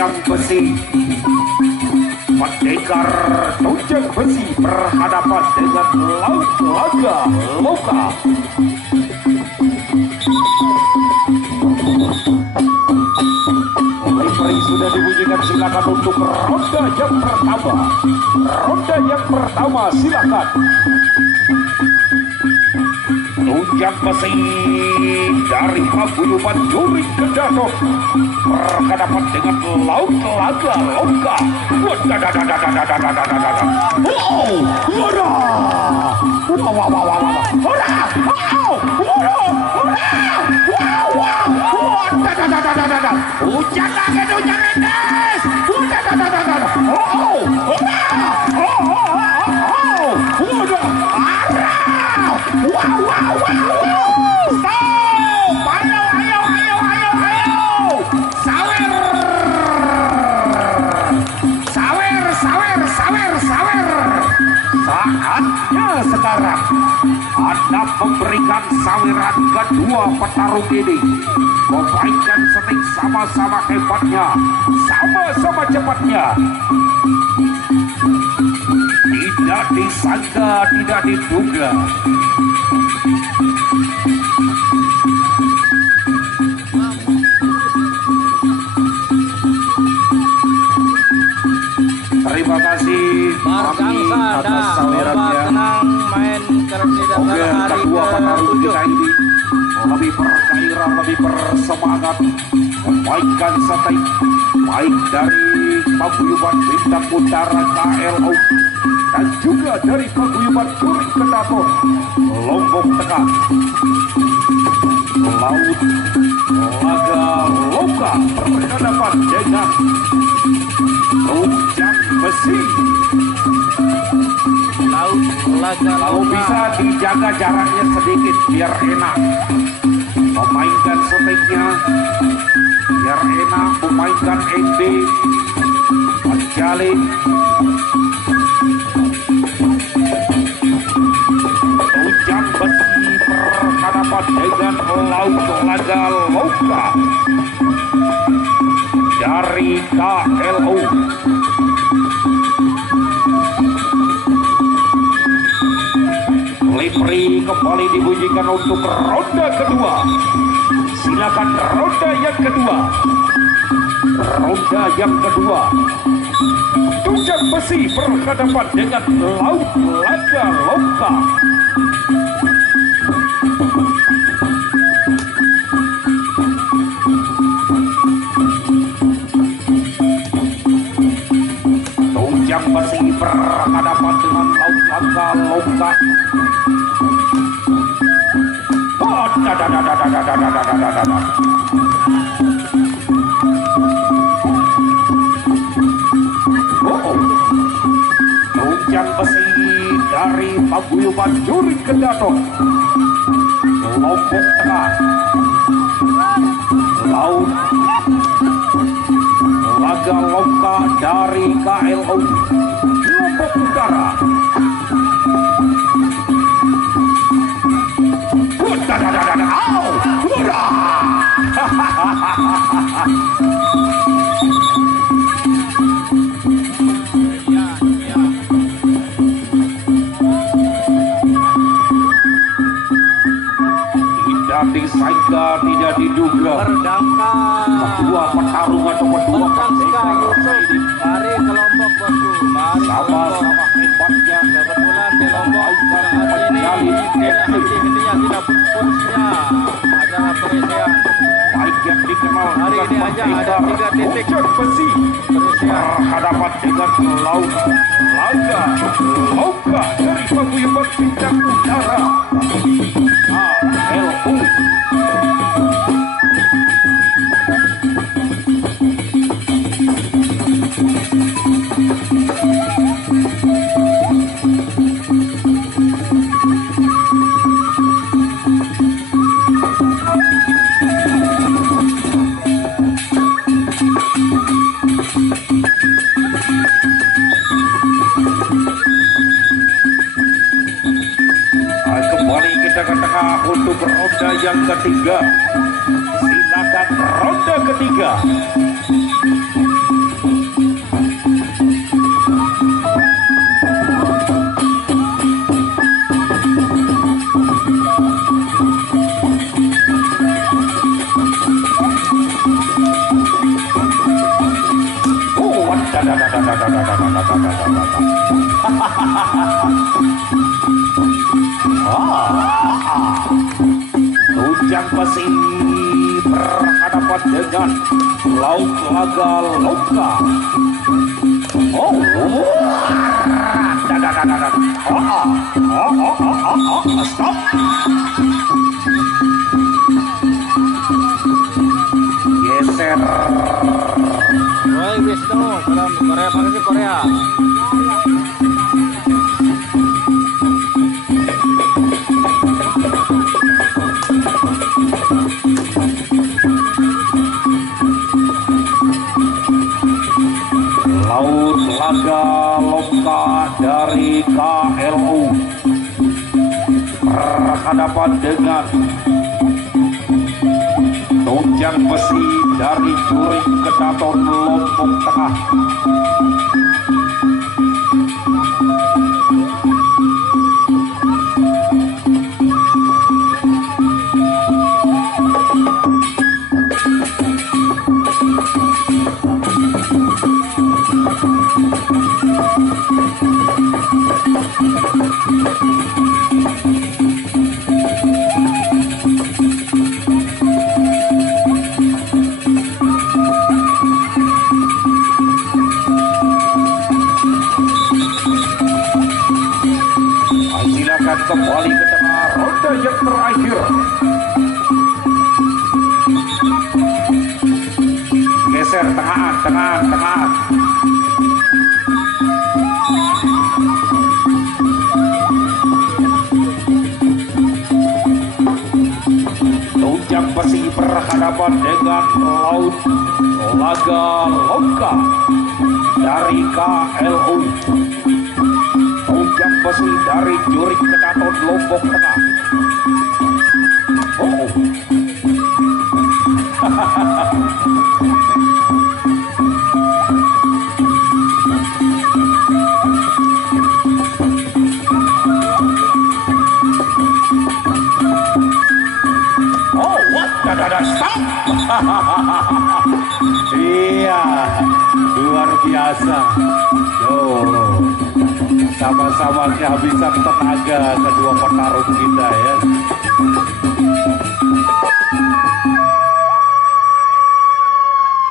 Tunjang Besi. Pendekar Tunjang Besi berhadapan dengan Laut Laga Loka. Livery sudah dibunyikan, silakan untuk ronda yang pertama. Ronda yang pertama silakan. Tunjang Besi dari Paguyuban Juring Kedaton berhadapan dengan Laut Laga Loka. Hujan lagi, hujan lintas. Saatnya sekarang Anda memberikan saweran kedua petarung ini. Memainkan setting sama-sama hebatnya, sama-sama cepatnya. Tidak disangka, tidak diduga. Terima kasih Mami atas sawerannya. Oke, kedua petarung kita ini lebih bergairah, lebih bersemangat memainkan setting baik dari Paguyuban Bintang Utara KLO dan juga dari Paguyuban Juring Kedaton Lombok Tengah. Laut Laga Loka berhadapan dengan Tunjang Besi. Laut Laga Loka. Kalau bisa dijaga jaraknya sedikit biar enak memainkan seteknya, biar enak memainkan ND menjalin. Tunjang Besi berhadapan dengan Laut Laga Loka dari KLO. Livery kembali dibunyikan untuk ronda kedua. Silakan ronda yang kedua. Ronda yang kedua. Tunjang Besi berhadapan dengan Laut Laga Loka. Tunjang Besi berhadapan dengan Laut Laga Loka. Tunjang Besi dari Paguyuban Juring Kedaton Lombok Tengah. Laut Laga Loka dari KLO Lombok Utara. Tidak disangka, tidak diduga. Kedua petarung atau kedua pendekar ini Mari ke Lombok, bosku. Mari sama-sama hebatnya. kebetulan di Lombok hari ini henti-hentinya tidak putusnya adalah perisian. Baik yang dikenal Hari ini aja ada 3 titik Tunjang Besi berhadapan dengan Laut Laga Loka dari Paguyuban Bintang Utara KLO. Untuk ronda yang ketiga. Silakan ronda ketiga. Tujang Besi berhadapan dengan Laut Laga Loka. Oh, stop. Geser. Roy Wisnu dalam Korea versi Korea. Laut Laga Loka dari KLU berhadapan dengan Tujang Besi dari Juring Kedaton Lombok Tengah. Silakan kembali ke tengah ronde yang terakhir. Geser tengah. Tujang Besi berhadapan dengan Laut Laga Loka dari KLU. Tujang Besi dari Juring Kedaton Lombok Tengah. Oh. Oh, what? Stop. Iya, luar biasa. Sama-sama kehabisan tenaga kedua petarung kita ya.